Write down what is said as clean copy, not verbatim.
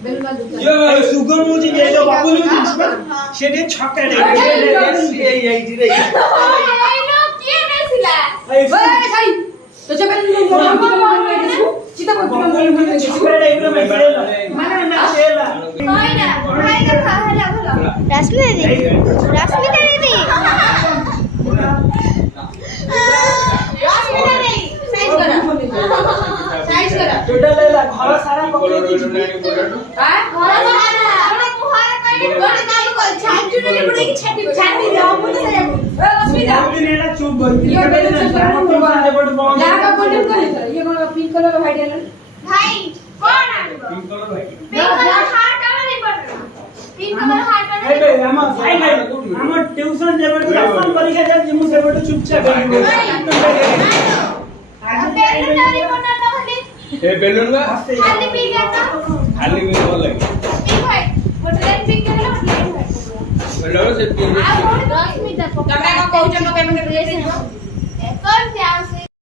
सुगम मुझे ये जो बाबू ने जिसमें शेडे छक्का रे ये रे नो किए नहीं सिला ओए खाई तो जब चिता बोल चिकन टाइप में सेला माने ना सेला कोई ना खाई का खा हला भला रश्मि दीदी रश्मि दीदी साइज करा टोटल लेला घर सारा पकड़ दी हां घर सारा बड़ा मुहारा कइले बड़ा काम कर छाटी ने बड़ा की छाटी दे हम तो से रश्मि दा दिन एला चुप बोल ये बेले ना सारा बड़ बॉल ला का बोल कर ये कोन पिंक कलर का भाई डालन भाई कौन आनबो पिंक कलर भाई पिंक कलर हार्ट का नहीं पड़ना पिंक कलर हार्ट का ए बे हम भाई भाई हम ट्यूशन जेबे ट्यूशन परीक्षा जा जिमु से बेटो चुपचाप ए बेलून का खाली पिंक करना खाली में बोल लगे पिंक व्हाइट मोटर पिंक करना मोटर व्हाइट बेलून से आ 10 मिनट तक તમે કો કહું છો કે મને ડ્રેસ कौन ध्यान से